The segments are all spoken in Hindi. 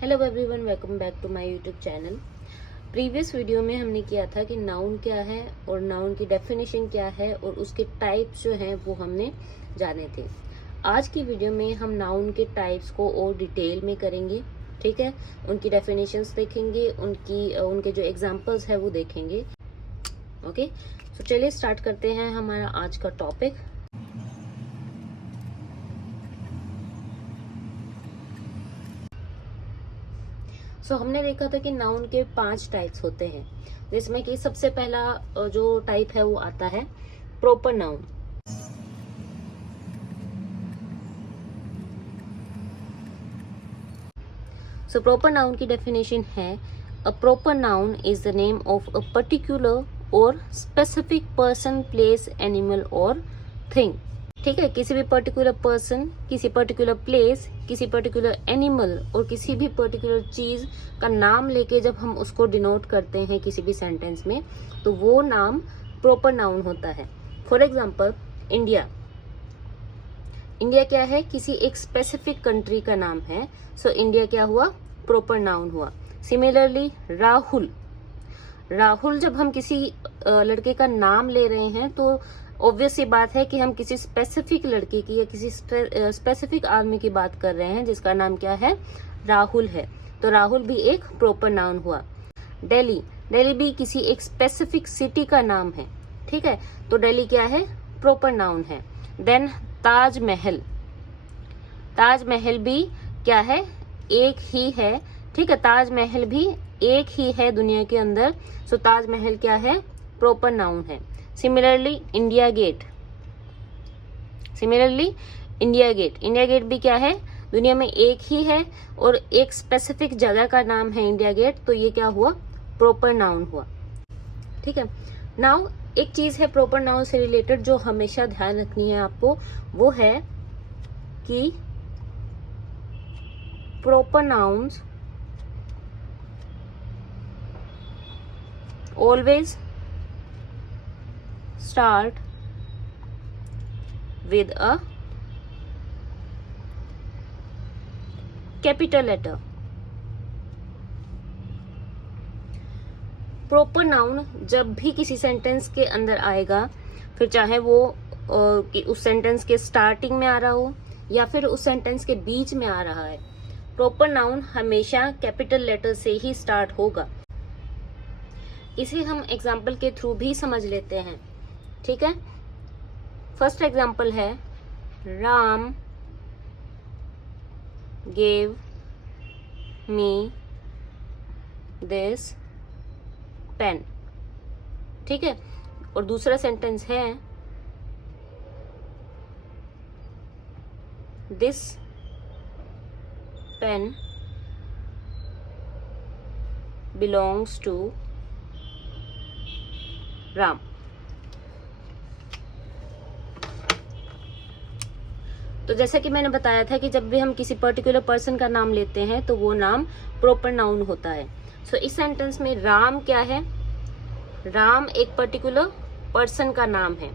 Hello everyone, welcome back to my YouTube channel. Previous video में हमने किया था कि नाउन क्या है और नाउन की डेफिनेशन क्या है और उसके टाइप्स जो हैं वो हमने जाने थे। आज की वीडियो में हम नाउन के टाइप्स को और डिटेल में करेंगे, ठीक है। उनकी डेफिनेशंस देखेंगे, उनके जो एग्जांपल्स है वो देखेंगे। ओके, तो चलिए स्टार्ट करते हैं हमारा आज का टॉपिक। हमने देखा था कि नाउन के 5 टाइप्स होते हैं, जिसमें कि सबसे पहला जो टाइप है वो आता है प्रॉपर नाउन। प्रॉपर नाउन की डेफिनेशन है, a proper noun is the name of a particular और स्पेसिफिक पर्सन, प्लेस, एनिमल और थिंग। ठीक है, किसी भी पर्टिकुलर पर्सन, किसी पर्टिकुलर प्लेस, किसी पर्टिकुलर एनिमल और किसी भी पर्टिकुलर चीज का नाम लेके जब हम उसको डिनोट करते हैं किसी भी सेंटेंस में, तो वो नाम प्रॉपर नाउन होता है। For example, India. इंडिया क्या है? किसी एक स्पेसिफिक कंट्री का नाम है। इंडिया क्या हुआ? प्रॉपर नाउन हुआ। सिमिलरली, राहुल। राहुल जब हम किसी लड़के का नाम ले रहे हैं तो ऑब्वियस सी बात है कि हम किसी स्पेसिफिक लड़के की या किसी स्पेसिफिक आदमी की बात कर रहे हैं जिसका नाम क्या है? राहुल है। तो राहुल भी एक प्रॉपर नाउन हुआ। दिल्ली। दिल्ली भी किसी एक स्पेसिफिक सिटी का नाम है, ठीक है। तो दिल्ली क्या है? प्रॉपर नाउन है। देन ताजमहल। ताजमहल भी क्या है? एक ही है, ठीक है। ताजमहल भी एक ही है दुनिया के अंदर। ताजमहल क्या है? प्रॉपर नाउन है। Similarly, India Gate. India Gate भी क्या है? दुनिया में एक ही है और एक स्पेसिफिक जगह का नाम है इंडिया गेट। तो ये क्या हुआ? प्रॉपर नाउन हुआ, ठीक है। नाउ एक चीज है प्रॉपर नाउन से रिलेटेड जो हमेशा ध्यान रखनी है आपको, वो है कि proper nouns always start with a capital letter. Proper noun जब भी किसी सेंटेंस के अंदर आएगा, फिर चाहे वो कि उस सेंटेंस के स्टार्टिंग में आ रहा हो या फिर उस सेंटेंस के बीच में आ रहा है, प्रॉपर नाउन हमेशा कैपिटल लेटर से ही स्टार्ट होगा। इसे हम एग्जाम्पल के थ्रू भी समझ लेते हैं, ठीक है। फर्स्ट एग्जाम्पल है, Ram gave me this pen, ठीक है। और दूसरा सेंटेंस है, this pen belongs to Ram. तो जैसा कि मैंने बताया था कि जब भी हम किसी पर्टिकुलर पर्सन का नाम लेते हैं तो वो नाम प्रॉपर नाउन होता है। इस सेंटेंस में राम क्या है? राम एक पर्टिकुलर पर्सन का नाम है,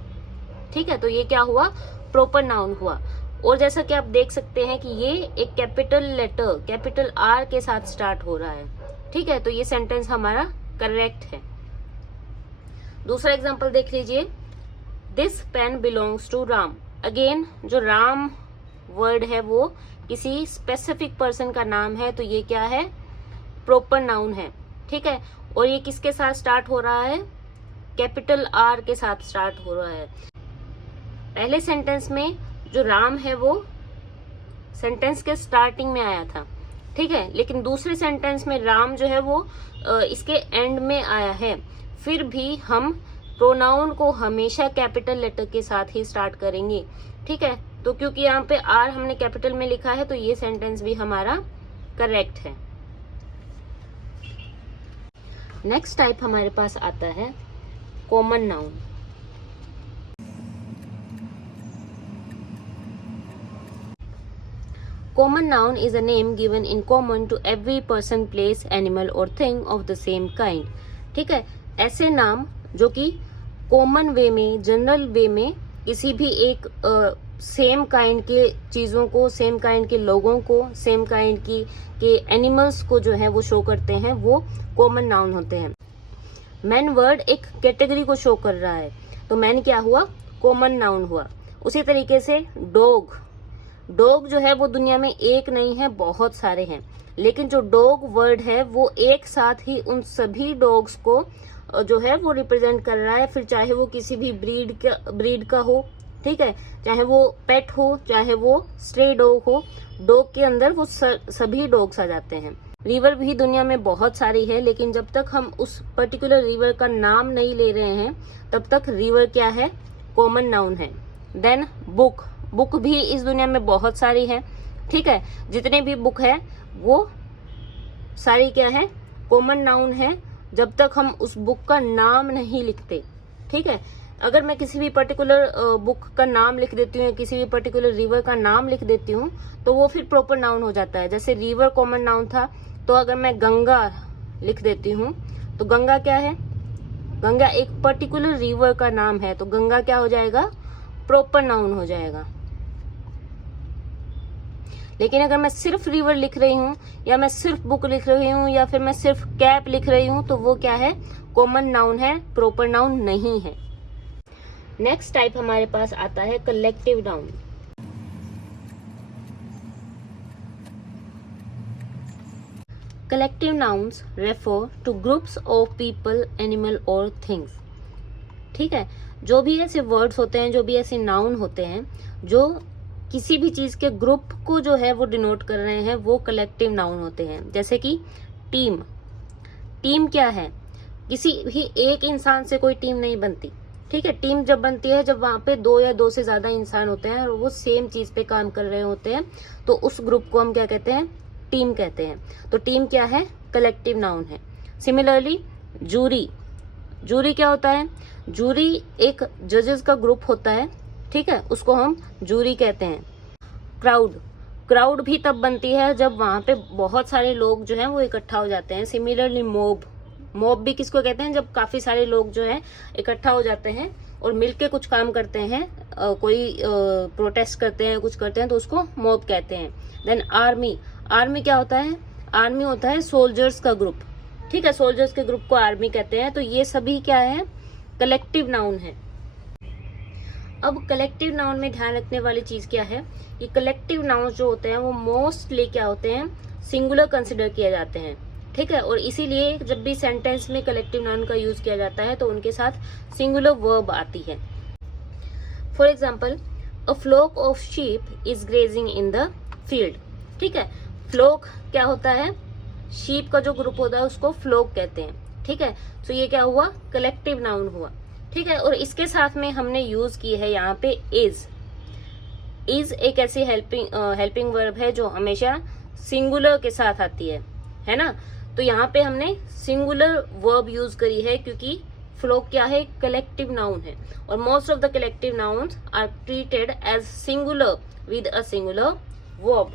ठीक है। तो ये क्या हुआ? प्रॉपर नाउन हुआ। और जैसा कि आप देख सकते हैं कि ये एक कैपिटल लेटर, कैपिटल आर के साथ स्टार्ट हो रहा है, ठीक है। तो ये सेंटेंस हमारा करेक्ट है। दूसरा एग्जाम्पल देख लीजिए, this pen belongs to Ram. Again जो राम वर्ड है वो किसी स्पेसिफिक पर्सन का नाम है, तो ये क्या है? प्रॉपर नाउन है, ठीक है। और ये किसके साथ स्टार्ट हो रहा है? कैपिटल आर के साथ स्टार्ट हो रहा है। पहले सेंटेंस में जो राम है वो सेंटेंस के स्टार्टिंग में आया था, ठीक है। लेकिन दूसरे सेंटेंस में राम जो है वो इसके एंड में आया है। फिर भी हम प्रोनाउन को हमेशा कैपिटल लेटर के साथ ही स्टार्ट करेंगे, ठीक है। तो क्योंकि यहाँ पे आर हमने कैपिटल में लिखा है तो ये सेंटेंस भी हमारा करेक्ट है। नेक्स्ट टाइप हमारे पास आता है common noun. Common noun is a name given in common to every person, place, animal और thing of the same kind, ठीक है। ऐसे नाम जो कि कॉमन वे में, जनरल वे में किसी भी एक सेम काइंड के चीज़ों को, सेम काइंड के लोगों को, सेम काइंड की के एनिमल्स को जो है वो शो करते हैं, वो कॉमन नाउन होते हैं। मैन वर्ड एक कैटेगरी को शो कर रहा है, तो मैन क्या हुआ, कॉमन नाउन हुआ। उसी तरीके से डॉग, डॉग जो है वो दुनिया में एक नहीं है, बहुत सारे हैं, लेकिन जो डॉग वर्ड है वो एक साथ ही उन सभी डॉग्स को जो है वो रिप्रेजेंट कर रहा है। फिर चाहे वो किसी भी ब्रीड का हो, ठीक है, चाहे वो पेट हो, चाहे वो स्ट्रे डॉग हो, डॉग के अंदर वो सभी डॉग्स आ जाते हैं। रिवर भी दुनिया में बहुत सारी है, लेकिन जब तक हम उस पर्टिकुलर रिवर का नाम नहीं ले रहे हैं तब तक रिवर क्या है, कॉमन नाउन है। देन बुक, बुक भी इस दुनिया में बहुत सारी है, ठीक है, जितने भी बुक है वो सारी क्या है, कॉमन नाउन है, जब तक हम उस बुक का नाम नहीं लिखते, ठीक है। अगर मैं किसी भी पर्टिकुलर बुक का नाम लिख देती हूँ, किसी भी पर्टिकुलर रिवर का नाम लिख देती हूँ, तो वो फिर प्रॉपर नाउन हो जाता है। जैसे रिवर कॉमन नाउन था, तो अगर मैं गंगा लिख देती हूँ, तो गंगा क्या है, गंगा एक पर्टिकुलर रिवर का नाम है, तो गंगा क्या हो जाएगा, प्रॉपर नाउन हो जाएगा। लेकिन अगर मैं सिर्फ रिवर लिख रही हूँ, या मैं सिर्फ बुक लिख रही हूँ, या फिर मैं सिर्फ कैप लिख रही हूँ, तो वो क्या है, कॉमन नाउन है, प्रॉपर नाउन नहीं है। नेक्स्ट टाइप हमारे पास आता है collective noun. Collective nouns refer two groups of people, animal और थिंग्स, ठीक है। जो भी ऐसे वर्ड्स होते हैं, जो भी ऐसे नाउन होते हैं जो किसी भी चीज के ग्रुप को जो है वो डिनोट कर रहे हैं, वो कलेक्टिव नाउन होते हैं। जैसे कि टीम, टीम क्या है, किसी भी एक इंसान से कोई टीम नहीं बनती, ठीक है। टीम जब बनती है जब वहां पे 2 या 2 से ज्यादा इंसान होते हैं और वो सेम चीज पे काम कर रहे होते हैं, तो उस ग्रुप को हम क्या कहते हैं, टीम कहते हैं। तो टीम क्या है, कलेक्टिव नाउन है। सिमिलरली जूरी, जूरी क्या होता है, जूरी एक जजेस का ग्रुप होता है, ठीक है, उसको हम जूरी कहते हैं। क्राउड, क्राउड भी तब बनती है जब वहां पे बहुत सारे लोग जो हैं वो इकट्ठा हो जाते हैं। सिमिलरली मॉब, मॉब भी किसको कहते हैं, जब काफी सारे लोग जो हैं इकट्ठा हो जाते हैं और मिलके कुछ काम करते हैं, कोई प्रोटेस्ट करते हैं, कुछ करते हैं, तो उसको मॉब कहते हैं। देन आर्मी, आर्मी क्या होता है, आर्मी होता है सोल्जर्स का ग्रुप, ठीक है, सोल्जर्स के ग्रुप को आर्मी कहते हैं। तो ये सभी क्या है, कलेक्टिव नाउन है। अब कलेक्टिव नाउन में ध्यान रखने वाली चीज क्या है, ये कलेक्टिव नाउन जो होते हैं वो मोस्टली क्या होते हैं, सिंगुलर कंसिडर किए जाते हैं, ठीक है। और इसीलिए जब भी सेंटेंस में कलेक्टिव नाउन का यूज किया जाता है तो उनके साथ सिंगुलर वर्ब आती है। For example, a flock of sheep is grazing in the field, ठीक है। फ्लॉक क्या होता है, शीप का जो ग्रुप होता है उसको फ्लॉक कहते हैं, ठीक है। तो ये क्या हुआ, कलेक्टिव नाउन हुआ, ठीक है। और इसके साथ में हमने यूज की है यहाँ पे इज। इज एक ऐसी हेल्पिंग वर्ब है जो हमेशा सिंगुलर के साथ आती है ना। तो यहाँ पे हमने सिंगुलर वर्ब यूज करी है क्योंकि फ्लॉक क्या है, कलेक्टिव नाउन है, और most of the collective nouns are treated as singular with a singular verb.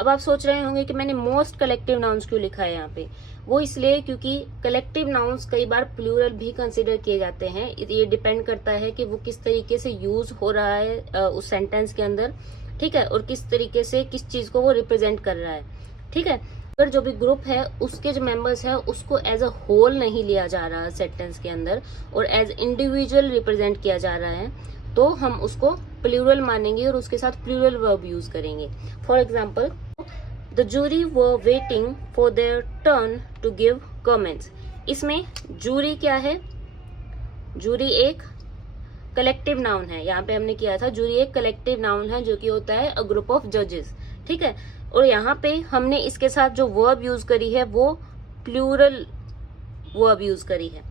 अब आप सोच रहे होंगे कि मैंने मोस्ट कलेक्टिव नाउन्स क्यों लिखा है यहाँ पे, वो इसलिए क्योंकि कलेक्टिव नाउन्स कई बार प्लूरल भी कंसिडर किए जाते हैं। ये डिपेंड करता है कि वो किस तरीके से यूज हो रहा है उस सेंटेंस के अंदर, ठीक है, और किस तरीके से किस चीज को वो रिप्रेजेंट कर रहा है, ठीक है। अगर जो भी ग्रुप है उसके जो मेंबर्स है उसको एज अ होल नहीं लिया जा रहा सेंटेंस के अंदर और एज इंडिविजुअल रिप्रेजेंट किया जा रहा है, तो हम उसको प्लूरल मानेंगे और उसके साथ प्लूरल वर्ब यूज करेंगे। For example, The jury were waiting for their turn to give comments. इसमें जूरी क्या है, जूरी एक कलेक्टिव नाउन है, यहाँ पे हमने किया था जूरी एक कलेक्टिव नाउन है जो कि होता है अ ग्रुप ऑफ जजेस, ठीक है। और यहाँ पे हमने इसके साथ जो वर्ब यूज करी है वो प्लूरल वर्ब यूज करी है,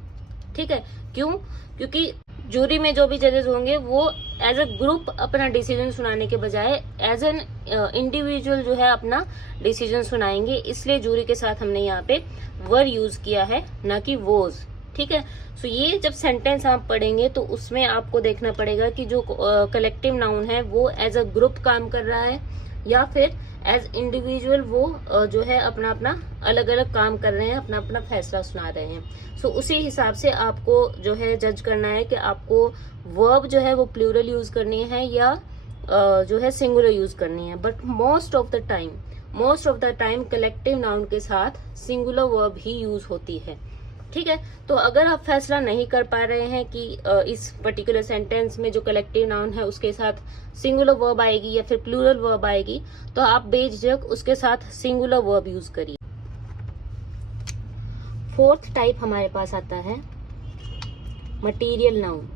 ठीक है। क्यों, क्योंकि जूरी में जो भी जजेस होंगे वो एज अ ग्रुप अपना डिसीजन सुनाने के बजाय एज एन इंडिविजुअल जो है अपना डिसीजन सुनाएंगे, इसलिए जूरी के साथ हमने यहाँ पे वर यूज किया है, ना कि वोज, ठीक है। सो ये जब सेंटेंस आप पढ़ेंगे तो उसमें आपको देखना पड़ेगा कि जो कलेक्टिव नाउन है वो एज अ ग्रुप काम कर रहा है, या फिर एज इंडिविजुअल वो जो है अपना अपना अलग अलग काम कर रहे हैं, अपना अपना फैसला सुना रहे हैं। सो उसी हिसाब से आपको जो है जज करना है कि आपको वर्ब जो है वो प्लूरल यूज करनी है या जो है सिंगुलर यूज करनी है। But most of the time collective noun के साथ सिंगुलर वर्ब ही यूज होती है। ठीक है, तो अगर आप फैसला नहीं कर पा रहे हैं कि इस पर्टिकुलर सेंटेंस में जो कलेक्टिव नाउन है उसके साथ सिंगुलर वर्ब आएगी या फिर प्लूरल वर्ब आएगी, तो आप बेझिझक उसके साथ सिंगुलर वर्ब यूज करिए। फोर्थ टाइप हमारे पास आता है material noun.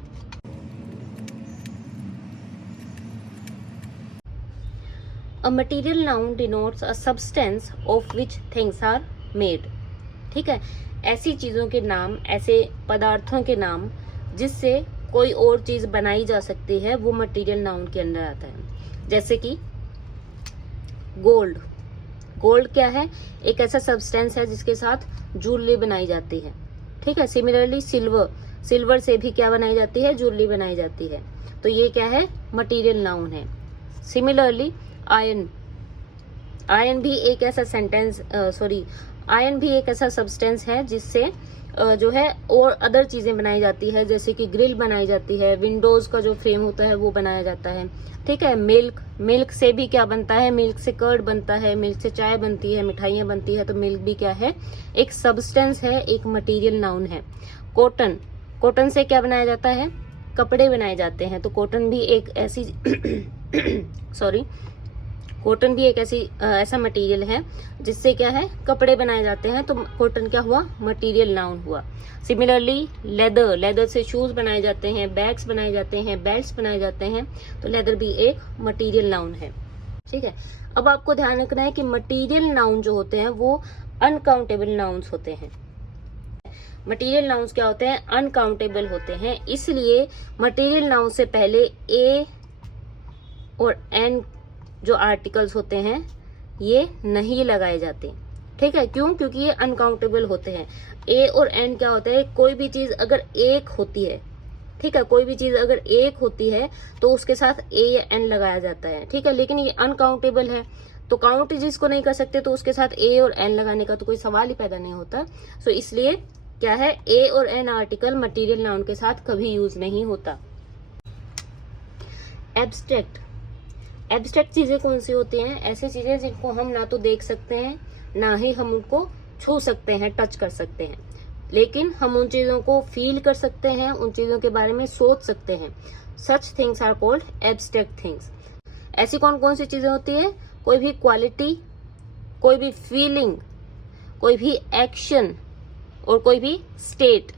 A material noun denotes a substance of which things are made। ठीक है, ऐसी चीजों के नाम, ऐसे पदार्थों के नाम जिससे कोई और चीज बनाई जा सकती है, वो मटेरियल नाउन के अंदर आता है। जैसे कि गोल्ड। गोल्ड क्या है? एक ऐसा सब्सटेंस है जिसके साथ ज्वेलरी बनाई जाती है। ठीक है, सिमिलरली सिल्वर से भी क्या बनाई जाती है? ज्वेलरी बनाई जाती है। तो ये क्या है? मटेरियल नाउन है। सिमिलरली आयरन भी एक ऐसा आयरन भी एक ऐसा सब्सटेंस है जिससे जो है और अदर चीजें बनाई जाती है, जैसे कि ग्रिल बनाई जाती है, विंडोज का जो फ्रेम होता है वो बनाया जाता है। ठीक है, मिल्क से भी क्या बनता है? मिल्क से कर्ड बनता है, मिल्क से चाय बनती है, मिठाइयाँ बनती है। तो मिल्क भी क्या है? एक सब्सटेंस है, एक मटीरियल नाउन है। कॉटन से क्या बनाया जाता है? कपड़े बनाए जाते हैं। तो कॉटन भी एक ऐसी कॉटन भी एक ऐसा मटेरियल है जिससे क्या है? कपड़े बनाए जाते हैं। तो कॉटन क्या हुआ? मटेरियल नाउन हुआ। सिमिलरली लेदर से शूज बनाए जाते हैं, बैग्स बनाए जाते हैं, बेल्ट्स बनाए जाते हैं। तो लेदर भी एक मटेरियल नाउन है। ठीक है, अब आपको ध्यान रखना है कि मटेरियल नाउन जो होते हैं वो अनकाउंटेबल नाउन्स होते हैं। मटेरियल नाउन्स क्या होते हैं? अनकाउंटेबल होते हैं। इसलिए मटेरियल नाउन से पहले ए और एन जो आर्टिकल्स होते हैं ये नहीं लगाए जाते। ठीक है, क्यों? क्योंकि ये अनकाउंटेबल होते हैं। ए और एन क्या होता है? कोई भी चीज अगर एक होती है, ठीक है, कोई भी चीज अगर एक होती है तो उसके साथ ए या एन लगाया जाता है। ठीक है, लेकिन ये अनकाउंटेबल है तो काउंट जिसको नहीं कर सकते तो उसके साथ ए और एन लगाने का तो कोई सवाल ही पैदा नहीं होता। सो इसलिए क्या है? ए और एन आर्टिकल मटेरियल नाउन के साथ कभी यूज नहीं होता। एब्स्ट्रैक्ट चीजें कौन सी होती हैं? ऐसी चीजें जिनको हम ना तो देख सकते हैं, ना ही हम उनको छू सकते हैं, टच कर सकते हैं, लेकिन हम उन चीजों को फील कर सकते हैं, उन चीजों के बारे में सोच सकते हैं। Such things are called abstract things. ऐसी कौन कौन सी चीजें होती है? कोई भी क्वालिटी, कोई भी फीलिंग, कोई भी एक्शन और कोई भी स्टेट।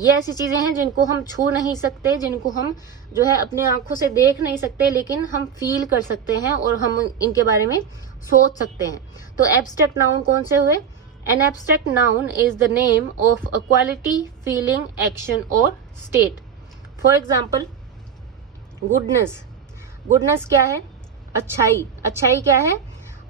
ये ऐसी चीजें हैं जिनको हम छू नहीं सकते, जिनको हम जो है अपनी आंखों से देख नहीं सकते, लेकिन हम फील कर सकते हैं और हम इनके बारे में सोच सकते हैं। तो एब्स्ट्रैक्ट नाउन कौन से हुए? An abstract noun is the name of a quality, feeling, action और स्टेट। फॉर एग्जाम्पल गुडनेस क्या है? अच्छाई क्या है?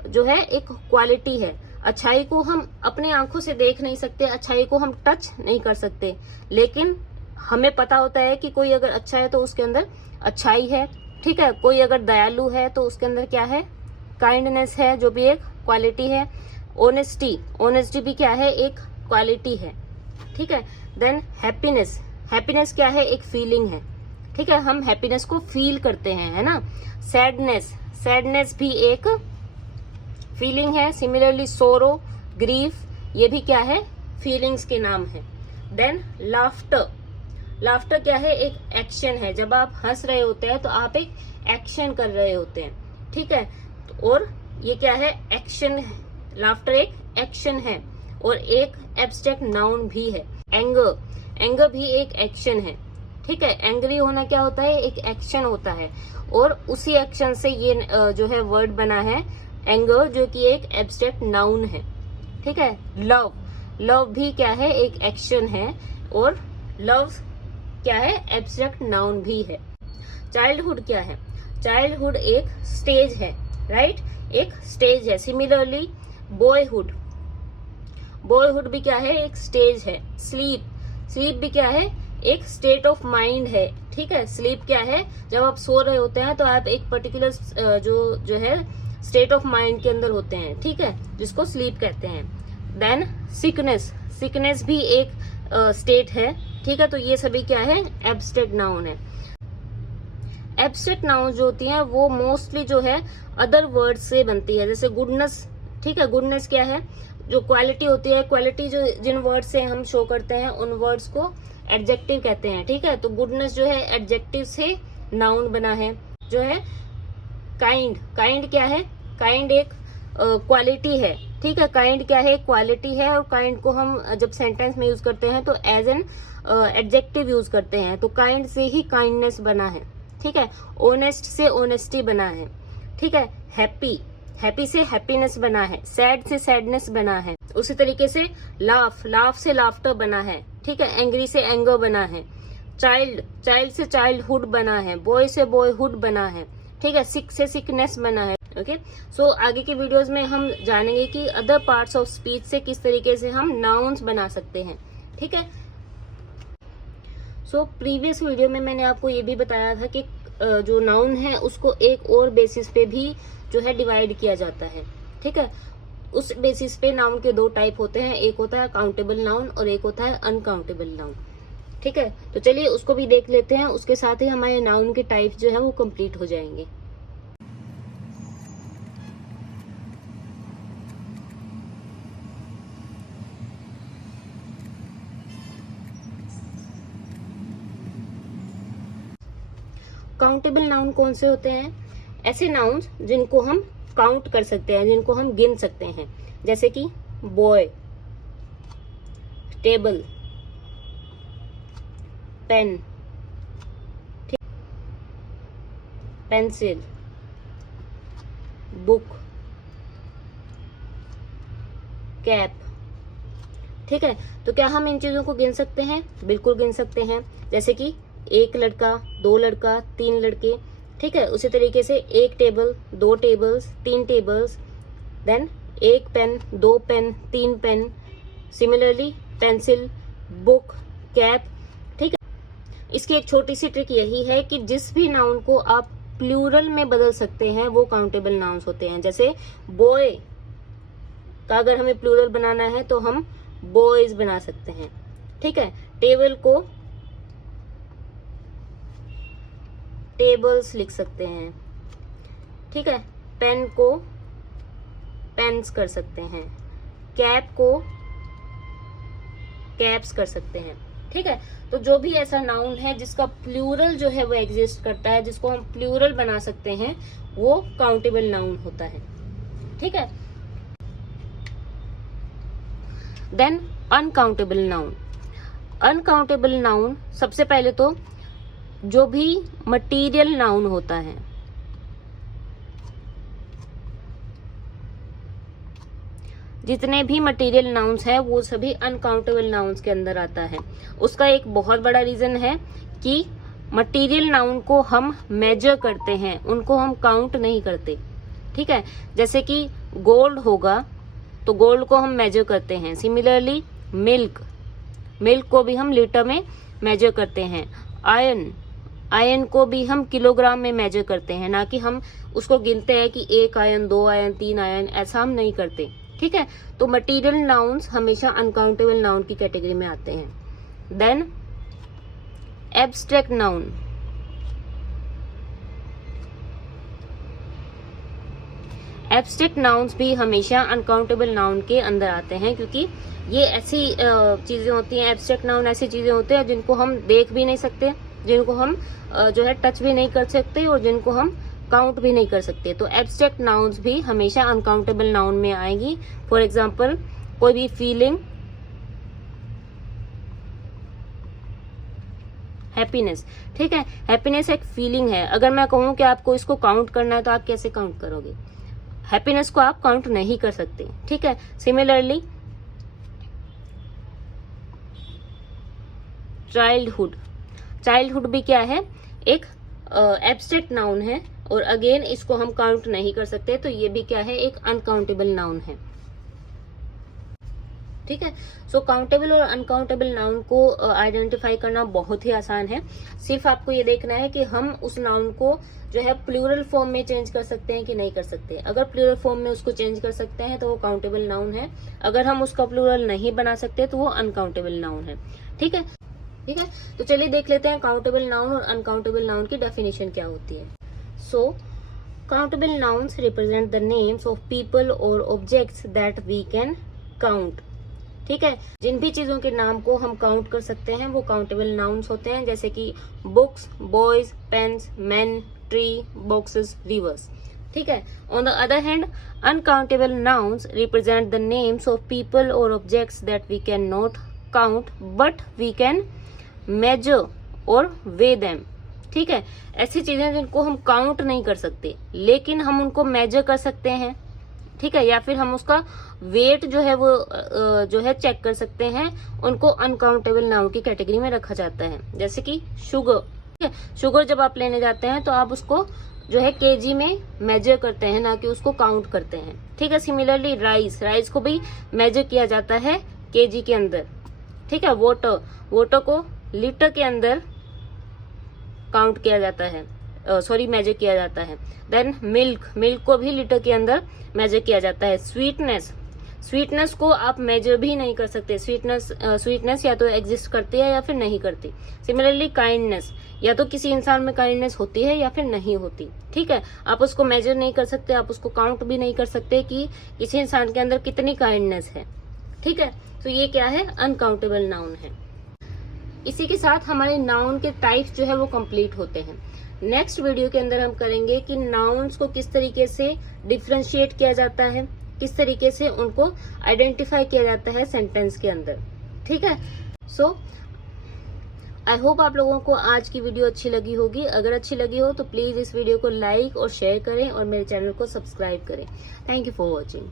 जो है एक क्वालिटी है। अच्छाई को हम अपने आंखों से देख नहीं सकते, अच्छाई को हम टच नहीं कर सकते, लेकिन हमें पता होता है कि कोई अगर अच्छा है तो उसके अंदर अच्छाई है। ठीक है, कोई अगर दयालु है तो उसके अंदर क्या है? काइंडनेस है, जो भी एक क्वालिटी है। ऑनेस्टी भी क्या है? एक क्वालिटी है। ठीक है, देन हैप्पीनेस क्या है? एक फीलिंग है। ठीक है, हम हैप्पीनेस को फील करते हैं, है ना। सैडनेस भी एक फीलिंग है। सिमिलरली सोरो, ग्रीफ, ये भी क्या है? फीलिंग्स के नाम है। देन लाफ्टर क्या है? एक एक्शन है। जब आप हंस रहे होते हैं तो आप एक एक्शन कर रहे होते हैं। ठीक है, और ये क्या है? एक्शन है। लाफ्टर एक एक्शन है और एक एब्स्ट्रैक्ट नाउन भी है। एंगर भी एक एक्शन है। ठीक है, एंग्री होना क्या होता है? एक एक्शन होता है और उसी एक्शन से ये जो है वर्ड बना है एंगर, जो कि एक एब्स्ट्रैक्ट नाउन है। ठीक है, लव भी क्या है? एक एक्शन है और लव क्या है? एब्स्ट्रैक्ट नाउन भी है। चाइल्डहुड क्या है? चाइल्डहुड एक स्टेज है, राइट, एक स्टेज है। सिमिलरली बॉयहुड भी क्या है? एक स्टेज है। स्लीप भी क्या है? एक स्टेट ऑफ माइंड है। ठीक है, स्लीप क्या है? जब आप सो रहे होते हैं तो आप एक पर्टिकुलर जो है स्टेट ऑफ माइंड के अंदर होते हैं, ठीक है, जिसको स्लीप कहते हैं। देन सिकनेस, सिकनेस भी एक स्टेट है, ठीक है। तो ये सभी क्या है, एब्स्ट्रैक्ट नाउन है। एब्स्ट्रैक्ट नाउन जो होती है वो मोस्टली जो है अदर वर्ड से बनती है, जैसे गुडनेस, ठीक है। गुडनेस क्या है, जो क्वालिटी होती है, क्वालिटी जो जिन वर्ड से हम शो करते हैं उन वर्ड्स को एडजेक्टिव कहते हैं, ठीक है। तो गुडनेस जो है एडजेक्टिव से नाउन बना है। जो है काइंड, काइंड क्या है, काइंड एक क्वालिटी है, ठीक है। काइंड क्या है, क्वालिटी है, और काइंड को हम जब सेंटेंस में यूज करते हैं तो एज एन एडजेक्टिव यूज करते हैं। तो काइंड से ही काइंडनेस बना है, ठीक है। ऑनेस्ट से ऑनेस्टी बना है, ठीक है। हैप्पी, हैप्पी से हैप्पीनेस बना है। सैड से सैडनेस बना है। उसी तरीके से लाफ, लाफ से लाफ्टर बना है, ठीक है। एंग्री से एंगर बना है। चाइल्ड, चाइल्ड से चाइल्डहुड बना है। बॉय से बॉयहुड बना है, ठीक है। सिक से सिकनेस बना है। ओके, सो आगे के वीडियोस में हम जानेंगे कि अदर पार्ट्स ऑफ स्पीच से किस तरीके से हम नाउन्स बना सकते हैं, ठीक है। सो प्रीवियस वीडियो में मैंने आपको ये भी बताया था कि जो नाउन है उसको एक और बेसिस पे भी जो है डिवाइड किया जाता है, ठीक है। उस बेसिस पे नाउन के दो टाइप होते हैं, एक होता है काउंटेबल नाउन और एक होता है अनकाउंटेबल नाउन, ठीक है। तो चलिए उसको भी देख लेते हैं, उसके साथ ही हमारे नाउन के टाइप जो है वो कंप्लीट हो जाएंगे। काउंटेबल नाउन कौन से होते हैं, ऐसे नाउन्स जिनको हम काउंट कर सकते हैं, जिनको हम गिन सकते हैं, जैसे कि boy, table, pen, pencil, book, cap, ठीक है। तो क्या हम इन चीजों को गिन सकते हैं, बिल्कुल गिन सकते हैं। जैसे कि एक लड़का, दो लड़का, तीन लड़के, ठीक है। उसी तरीके से एक टेबल, दो टेबल्स, तीन टेबल्स, देन एक पेन, दो पेन, तीन pen, similarly pencil, book, cap, ठीक है। इसकी एक छोटी सी ट्रिक यही है कि जिस भी नाउन को आप प्लूरल में बदल सकते हैं वो काउंटेबल नाउन्स होते हैं। जैसे बॉय का अगर हमें प्लूरल बनाना है तो हम बॉयज बना सकते हैं, ठीक है। टेबल को टेबल्स लिख सकते हैं, ठीक है। पेन को पेन्स कर सकते हैं। कैप को कैप्स कर सकते हैं, ठीक है। तो जो भी ऐसा नाउन है जिसका प्लूरल जो है वो एग्जिस्ट करता है, जिसको हम प्लूरल बना सकते हैं, वो काउंटेबल नाउन होता है, ठीक है। Then uncountable noun. Uncountable noun सबसे पहले तो जो भी मटेरियल नाउन होता है, जितने भी मटेरियल नाउन्स है वो सभी अनकाउंटेबल नाउन्स के अंदर आता है। उसका एक बहुत बड़ा रीजन है कि मटेरियल नाउन को हम मेजर करते हैं, उनको हम काउंट नहीं करते, ठीक है। जैसे कि गोल्ड होगा तो गोल्ड को हम मेजर करते हैं। सिमिलरली मिल्क, मिल्क को भी हम लीटर में मेजर करते हैं। आयरन, आयरन को भी हम किलोग्राम में मेजर करते हैं, ना कि हम उसको गिनते हैं कि एक आयरन, दो आयरन, तीन आयरन, ऐसा हम नहीं करते, ठीक है। तो मटेरियल नाउन्स हमेशा अनकाउंटेबल नाउन की कैटेगरी में आते हैं। Then abstract noun. Abstract nouns भी हमेशा अनकाउंटेबल नाउन के अंदर आते हैं, क्योंकि ये ऐसी चीजें होती हैं, एब्स्ट्रैक्ट नाउन ऐसी चीजें होते हैं जिनको हम देख भी नहीं सकते, जिनको हम जो है टच भी नहीं कर सकते और जिनको हम काउंट भी नहीं कर सकते। तो एब्स्ट्रैक्ट नाउन्स भी हमेशा अनकाउंटेबल नाउन में आएगी। फॉर एग्जाम्पल कोई भी फीलिंग, हैप्पीनेस, ठीक है। हैप्पीनेस एक फीलिंग है। अगर मैं कहूं कि आपको इसको काउंट करना है तो आप कैसे काउंट करोगे? हैप्पीनेस को आप काउंट नहीं कर सकते, ठीक है। सिमिलरली चाइल्डहुड, चाइल्डहुड भी क्या है, एक एब्स्ट्रैक्ट नाउन है और अगेन इसको हम काउंट नहीं कर सकते, तो ये भी क्या है, एक अनकाउंटेबल नाउन है, ठीक है। सो काउंटेबल और अनकाउंटेबल नाउन को आइडेंटिफाई करना बहुत ही आसान है। सिर्फ आपको ये देखना है कि हम उस नाउन को जो है प्लूरल फॉर्म में चेंज कर सकते हैं कि नहीं कर सकते। अगर प्लूरल फॉर्म में उसको चेंज कर सकते हैं तो वो काउंटेबल नाउन है, अगर हम उसका प्लूरल नहीं बना सकते तो वो अनकाउंटेबल नाउन है। ठीक है, ठीक है। तो चलिए देख लेते हैं काउंटेबल नाउन और अनकाउंटेबल नाउन की डेफिनेशन क्या होती है। So countable nouns represent the names of people और objects that we can count. ठीक है, जिन भी चीजों के नाम को हम काउंट कर सकते हैं वो काउंटेबल नाउन्स होते हैं, जैसे कि books, boys, pens, man, tree, boxes, rivers. ठीक है। On the other hand uncountable nouns represent the names of people और objects that we can not count but we can measure और वे देम। ठीक है, ऐसी चीजें जिनको हम काउंट नहीं कर सकते लेकिन हम उनको मेजर कर सकते हैं। ठीक है, या फिर हम उसका वेट जो है वो जो है चेक कर सकते हैं, उनको अनकाउंटेबल नाउन की कैटेगरी में रखा जाता है। जैसे कि शुगर। ठीक है, शुगर जब आप लेने जाते हैं तो आप उसको जो है केजी में मेजर करते हैं, ना कि उसको काउंट करते हैं। ठीक है, सिमिलरली राइस, राइस को भी मेजर किया जाता है केजी के अंदर। ठीक है, वाटर, वाटर को लीटर के अंदर काउंट किया जाता है, मेजर किया जाता है। देन मिल्क, मिल्क को भी लीटर के अंदर मेजर किया जाता है। स्वीटनेस, स्वीटनेस को आप मेजर भी नहीं कर सकते। स्वीटनेस या तो एग्जिस्ट करती है या फिर नहीं करती। सिमिलरली काइंडनेस, या तो किसी इंसान में काइंडनेस होती है या फिर नहीं होती। ठीक है, आप उसको मेजर नहीं कर सकते, आप उसको काउंट भी नहीं कर सकते कि किसी इंसान के अंदर कितनी काइंडनेस है। ठीक है, तो ये क्या है, अनकाउंटेबल नाउन है। इसी के साथ हमारे नाउन के टाइप्स जो है वो कंप्लीट होते हैं। नेक्स्ट वीडियो के अंदर हम करेंगे कि नाउन्स को किस तरीके से डिफरेंशिएट किया जाता है, किस तरीके से उनको आइडेंटिफाई किया जाता है सेंटेंस के अंदर। ठीक है, सो आई होप आप लोगों को आज की वीडियो अच्छी लगी होगी। अगर अच्छी लगी हो तो प्लीज इस वीडियो को लाइक और शेयर करें और मेरे चैनल को सब्सक्राइब करें। Thank you for watching.